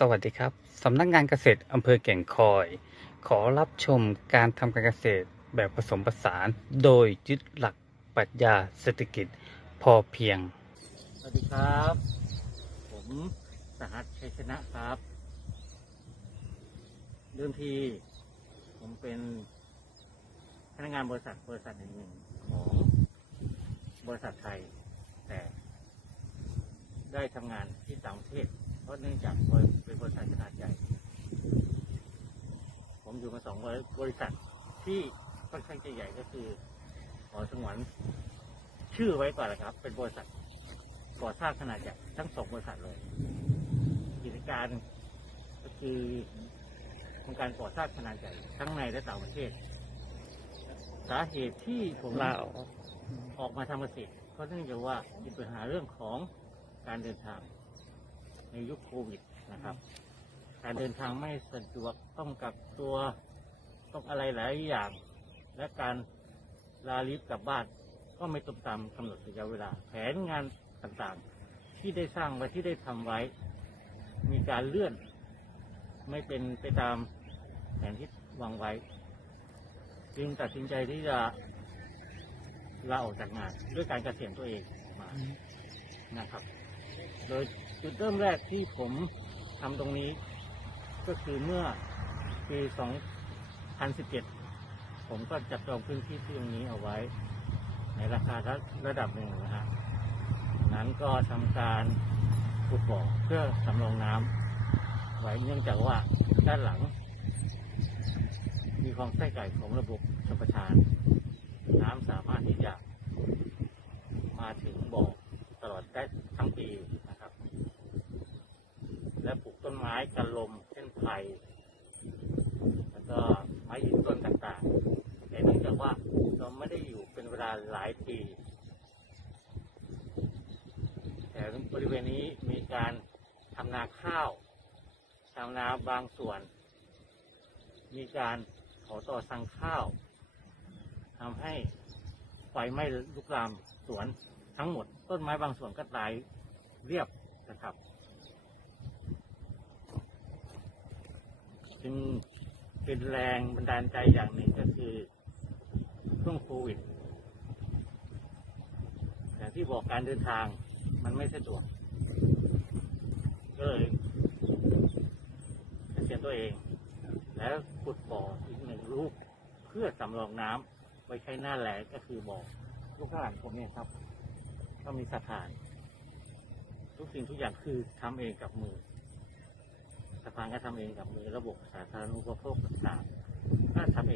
สวัสดีครับ สำนักงานเกษตรอำเภอแก่งคอย ขอรับชมการทำการเกษตรแบบผสมผสาน โดยยึดหลักปรัชญาเศรษฐกิจพอเพียง สวัสดีครับ ผมสหัสชัยชนะครับเดิมทีผมเป็นพนักงานบริษัทบริษัทหนึ่งของบริษัทไทย แต่ได้ทำงานที่ต่างประเทศ เพราะเนื่องจากเป็นบริษัทขนาดใหญ่ ผมอยู่มาสองบริษัทที่ค่อนข้างจะใหญ่ก็คือขอสงวนชื่อไว้ก่อนนะครับ เป็นบริษัทก่อสร้างขนาดใหญ่ทั้งสองบริษัทเลย กิจการก็คือโครงการก่อสร้างขนาดใหญ่ทั้งในและต่างประเทศ สาเหตุที่ผมลาออกออกมาทำเกษตรก็เนื่องจากว่ามีปัญหาเรื่องของการเดินทาง ในยุคโควิดนะครับ การเดินทางไม่สะดวกต้องกักตัวต้องอะไรหลายอย่าง และการลาลิฟกลับบ้านก็ไม่ตรงตามกำหนดระยะเวลา แผนงานต่างๆ ที่ได้สร้างไว้ที่ได้ทำไว้ มีการเลื่อน ไม่เป็นไปตามแผนที่วางไว้ จึงตัดสินใจที่จะลาออกจากงานด้วยการเกษียณตัวเองมานะครับ โดยจุดเริ่มแรกที่ผมทำตรงนี้ ก็คือเมื่อปี2017 ผมก็จัดจองพื้นที่ที่ตรงนี้เอาไว้ ในราคาระระดับหนึ่งนะฮะนั้นก็ทำการขุดบ่อเพื่อสำรองน้ำไว้เนื่องจากว่าด้านหลัง มีความใส่ไก่ของระบบชลประทาน น้ำสามารถที่จะมาถึงบ่อตลอดได้ ทั้งปีนะครับ และปลูกต้นไม้กันลมเช่นไผ่แล้วก็ไม้ยืนต้นต่างๆแต่เนื่องจากว่าเราไม่ได้อยู่เป็นเวลาหลายปี แต่บริเวณนี้มีการทำนาข้าวทำนาบางส่วน มีการขอต่อสั่งข้าวทำให้ไฟไหม้ลุกลามสวน ทั้งหมด ต้นไม้บางส่วนก็ตายเรียบนะครับ จึงเป็นแรงบันดาลใจอย่างหนึ่งก็คือช่วงโควิดอย่างที่บอกการเดินทางมันไม่สะดวกก็เลยเกษียณตัวเอง แล้วขุดบ่ออีกหนึ่งลูกเพื่อสำรองน้ำไว้ใช้หน้าแล้งก็คือบ่อลูกหลังผมเนี่ยครับ ก็มีสถาน ทุกสิ่งทุกอย่างคือทำเองกับมือสะพานก็ทำเองกับมือระบบสาธารณูปโภคต่างๆก็ทำเอง